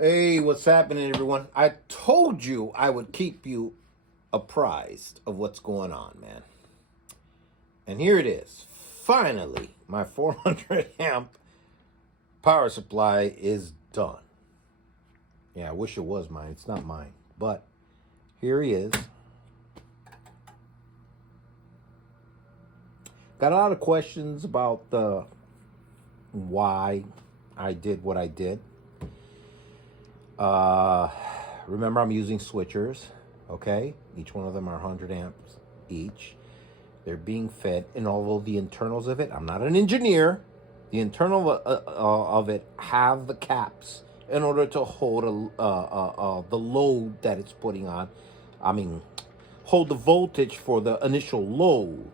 Hey, what's happening, everyone? I told you I would keep you apprised of what's going on, man. And here it is. Finally, my 400 amp power supply is done. Yeah, I wish it was mine. It's not mine. But here he is. Got a lot of questions about why I did what I did. Uh, Remember, I'm using switchers, okay? Each one of them are 100 amps each. They're being fed, and although the internals of it, I'm not an engineer, the internal of it have the caps in order to hold the load that it's putting on. I mean, hold the voltage for the initial load.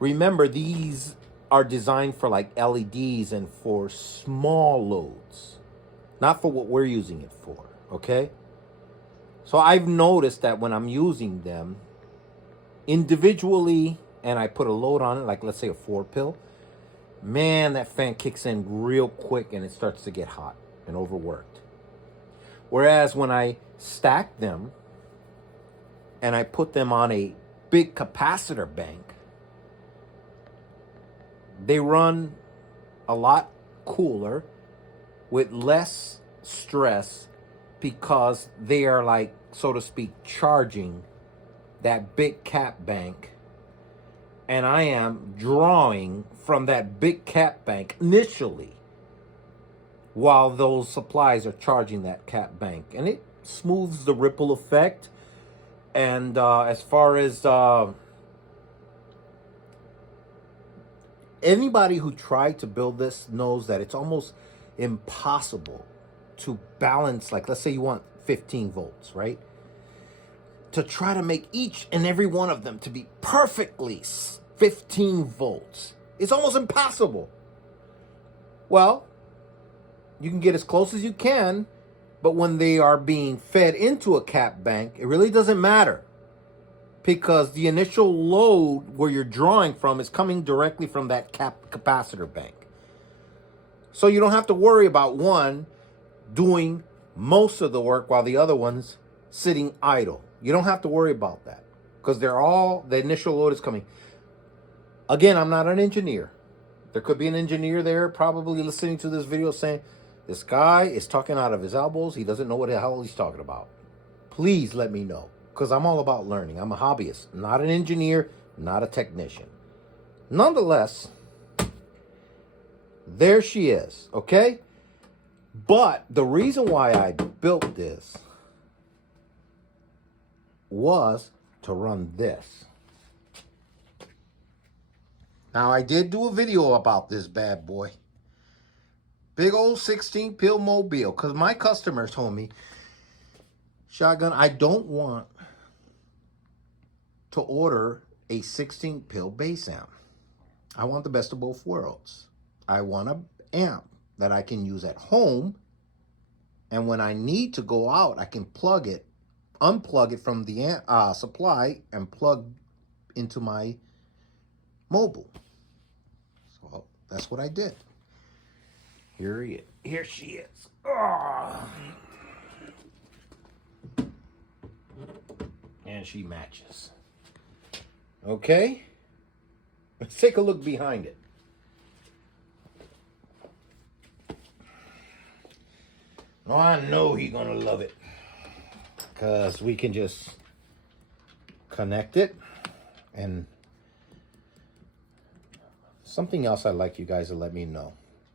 Remember, these are designed for like LEDs and for small loads, not for what we're using it for, okay? So I've noticed that when I'm using them individually and I put a load on it, like let's say a 4 pill, man, that fan kicks in real quick and it starts to get hot and overworked. Whereas when I stack them and I put them on a big capacitor bank, they run a lot cooler with less stress because they are, like, so to speak, charging that big cap bank, and I am drawing from that big cap bank initially while those supplies are charging that cap bank, and it smooths the ripple effect. And as far as anybody who tried to build this knows that it's almost impossible to balance, like, let's say you want 15 volts, right? To try to make each and every one of them to be perfectly 15 volts. It's almost impossible. Well, you can get as close as you can, but when they are being fed into a cap bank, it really doesn't matter because the initial load where you're drawing from is coming directly from that capacitor bank. So you don't have to worry about one doing most of the work while the other one's sitting idle. You don't have to worry about that because the initial load is coming. Again, I'm not an engineer. There could be an engineer there probably listening to this video saying, this guy is talking out of his elbows. He doesn't know what the hell he's talking about. Please let me know because I'm all about learning. I'm a hobbyist, not an engineer, not a technician. Nonetheless, there she is, okay? But the reason why I built this was to run this. Now, I did do a video about this bad boy. Big old 16 pill mobile. Because my customers told me, Shotgun, I don't want to order a 16 pill bass amp. I want the best of both worlds. I want an amp that I can use at home. And when I need to go out, I can unplug it from the supply and plug into my mobile. So that's what I did. Here she is. Oh. And she matches. Okay. Let's take a look behind it. Oh, I know he's gonna love it. Because we can just connect it. And something else I'd like you guys to let me know.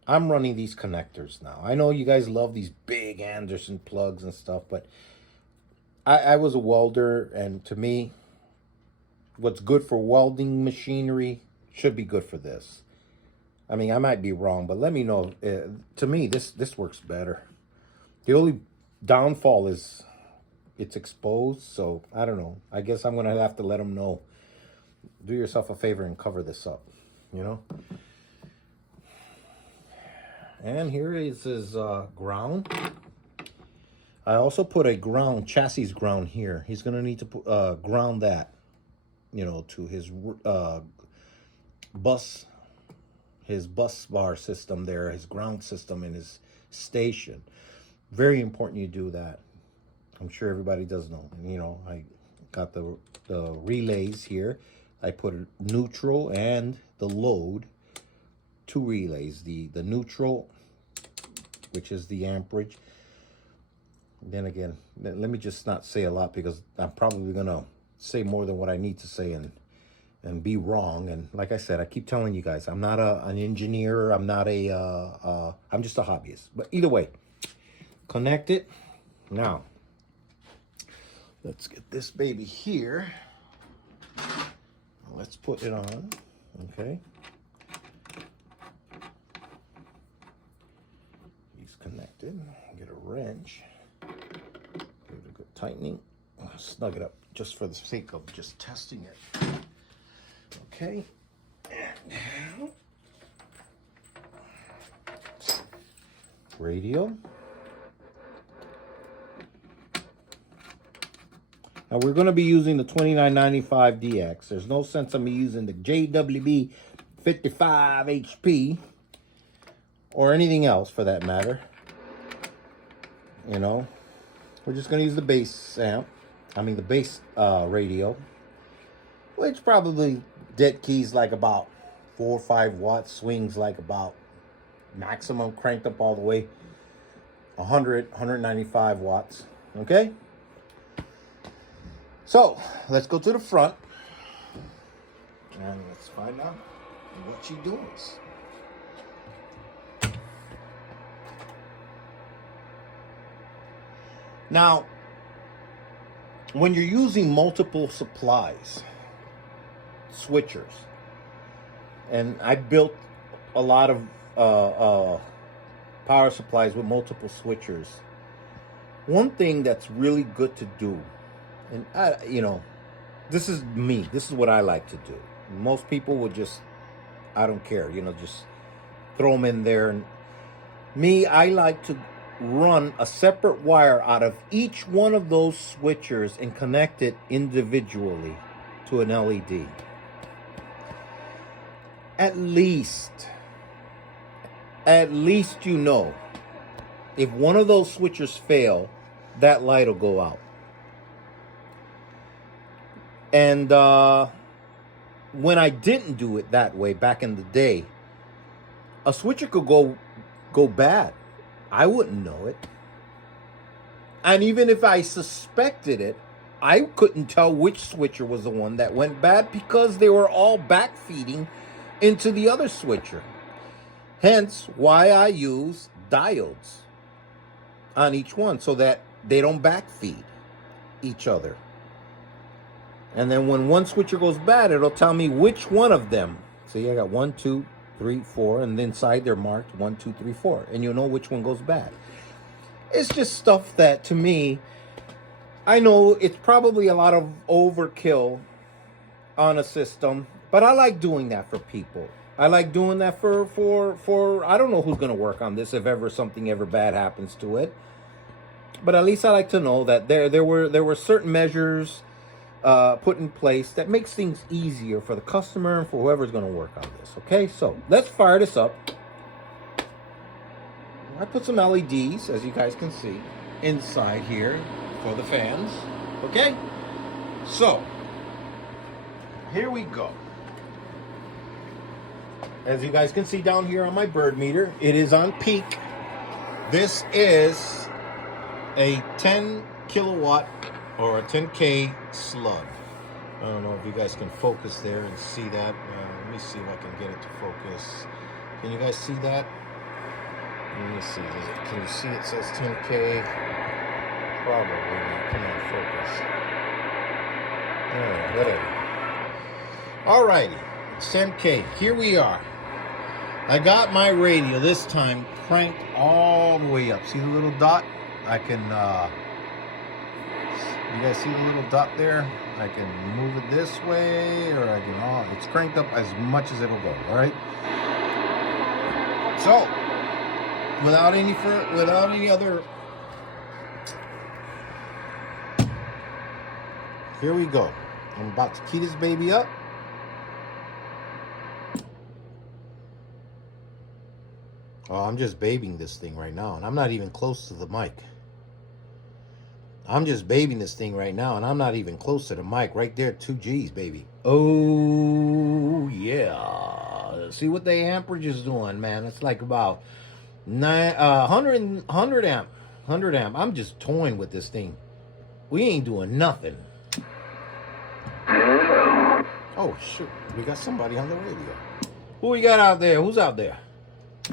I'm running these connectors now. I know you guys love these big Anderson plugs and stuff, but I was a welder, and to me, what's good for welding machinery should be good for this. I mean, I might be wrong, but let me know. To me, this works better. The only downfall is it's exposed, so I don't know. I guess I'm going to have to let them know. Do yourself a favor and cover this up, you know? And here is his ground. I also put a chassis ground here. He's going to need to ground that, to his bus his bus bar system there, his ground system in his station. Very important you do that. I'm sure everybody does know. You know, I got the relays here. I put a neutral and the load, two relays. The neutral, which is the amperage. Then again, let me just not say a lot, because I'm probably gonna say more than what I need to say and be wrong. And like I said, I keep telling you guys, I'm not an engineer. I'm not I'm just a hobbyist. But either way, connect it. Now, let's get this baby here. Let's put it on, okay? He's connected. Get a wrench. Give it a good tightening. Snug it up just for the sake of just testing it. Okay. And now, radio. Now we're going to be using the 2995DX. There's no sense of me using the JWB 55 HP or anything else for that matter. You know, we're just going to use the bass amp. I mean the bass radio, which probably dead keys like about 4 or 5 watts, swings like about maximum cranked up all the way 195 watts. Okay. So let's go to the front and let's find out what she does. Now, when you're using multiple supplies, switchers, and I built a lot of power supplies with multiple switchers, one thing that's really good to do, and you know, this is me. This is what I like to do. Most people would just, I don't care, you know, just throw them in there. And me, I like to run a separate wire out of each one of those switchers and connect it individually to an LED. At least you know, if one of those switchers fail, that light will go out. And when I didn't do it that way back in the day, a switcher could go bad. I wouldn't know it. And even if I suspected it, I couldn't tell which switcher was the one that went bad because they were all backfeeding into the other switcher. Hence why I use diodes on each one so that they don't backfeed each other. And then when one switcher goes bad, it'll tell me which one of them. See, I got 1, 2, 3, 4, and inside they're marked 1, 2, 3, 4, and you'll know which one goes bad. It's just stuff that, to me, I know it's probably a lot of overkill on a system, but I like doing that for people. I like doing that for I don't know who's going to work on this if ever something ever bad happens to it. But at least I like to know that there were certain measures put in place that makes things easier for the customer and for whoever's going to work on this. Okay, so let's fire this up. I put some LEDs, as you guys can see, inside here for the fans. Okay, so here we go. As you guys can see down here on my bird meter, it is on peak. This is a 10 kilowatt or a 10K slug. I don't know if you guys can focus there and see that. Let me see if I can get it to focus. Can you guys see that? Let me see. Can you see it says 10K? Probably not. Come on, focus. Whatever. Alrighty. 10K. Here we are. I got my radio this time cranked all the way up. See the little dot? I can, you guys see the little dot there? I can move it this way, or I can, it's cranked up as much as it'll go, all right? So, without any other, here we go. I'm about to key this baby up. Oh, I'm just babying this thing right now, and I'm not even close to the mic. I'm just babying this thing right now, and I'm not even close to the mic. Right there, 2Gs, baby. Oh, yeah. See what the amperage is doing, man. It's like about 100 amp. 100 amp. I'm just toying with this thing. We ain't doing nothing. Oh, shoot. We got somebody on the radio. Who we got out there? Who's out there?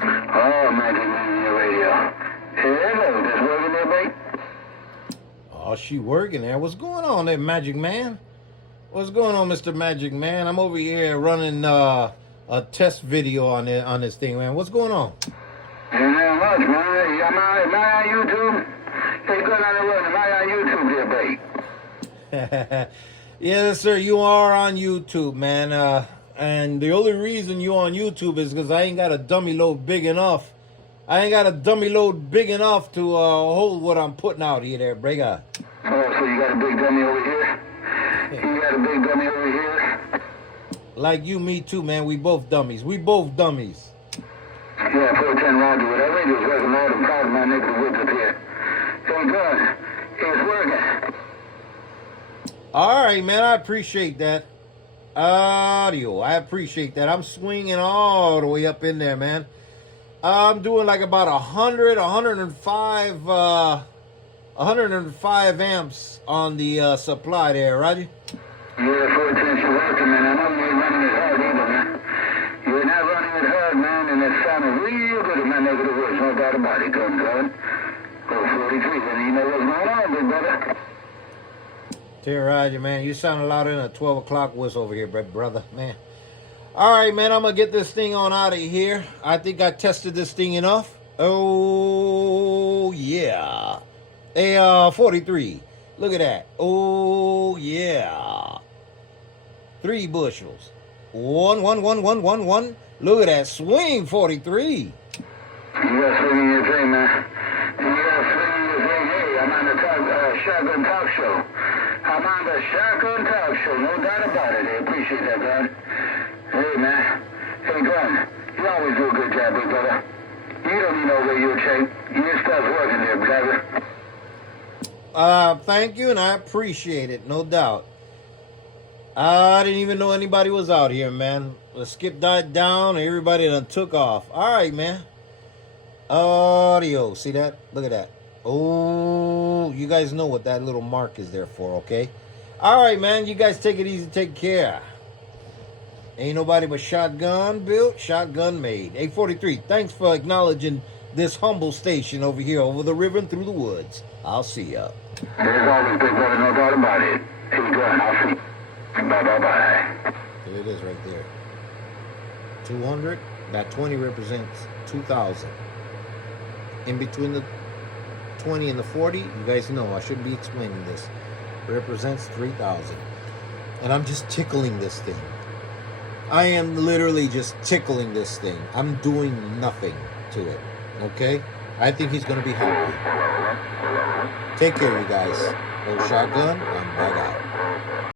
Oh, Magic Man on the radio. Hello, just working there, mate? Oh, she working there. What's going on there, Magic Man? What's going on, Mr. Magic Man? I'm over here running a test video on this thing, man. What's going on? Ain't nothing much, man. Am I on YouTube? Hey, good on the run. Am I on YouTube there, mate? Yes, sir. You are on YouTube, man. And the only reason you on YouTube is because I ain't got a dummy load big enough. I ain't got a dummy load big enough to hold what I'm putting out here, there, Brega. Oh, so you got a big dummy over here? You got a big dummy over here? Like you, me too, man. We both dummies. We both dummies. Yeah, 410 Roger. Whatever it is, working more than proud of my neck of the woods up here. Thank God. It's working. All right, man. I appreciate that. Audio. I appreciate that. I'm swinging all the way up in there, man. I'm doing like about 105 amps on the supply there, Roger. Yeah, 410, you're working, man. I know you ain't running it hard either, man. You're not running it hard, man, and it sounded real good in my neck of the woods. No doubt about it, gun gun. Oh, 43, then you know what's going on, big brother. Tell you, Roger, man, you sound louder than a 12 o'clock whistle over here, brother, man. All right, man, I'm going to get this thing on out of here. I think I tested this thing enough. Oh, yeah. Hey, 43. Look at that. Oh, yeah. 3 bushels. One. Look at that swing, 43. You got swinging your thing, man. You got swinging your thing. Hey, I'm on the Shotgun Talk Show. I'm on the Shotgun Talk Show, no doubt about it. I appreciate that, man. Hey, man. Hey, Glenn, you always do a good job, big brother. You don't need no radio check. Your stuff's working there, brother. Thank you, and I appreciate it, no doubt. I didn't even know anybody was out here, man. The skip died down, and everybody done took off. All right, man. Audio. See that? Look at that. Oh, you guys know what that little mark is there for, okay? All right, man. You guys take it easy. Take care. Ain't nobody but shotgun built, shotgun made. 843, thanks for acknowledging this humble station over here over the river and through the woods. I'll see ya. There's always big brother, no doubt about it. Hey, Glenn, I'll see you. Bye. There it is right there. 200. That 20 represents 2,000. In between the 20 and the 40, you guys know I shouldn't be explaining this. Represents 3,000. And I'm just tickling this thing. I am literally just tickling this thing. I'm doing nothing to it. Okay? I think he's going to be happy. Take care, you guys. Old Shotgun, I'm back out.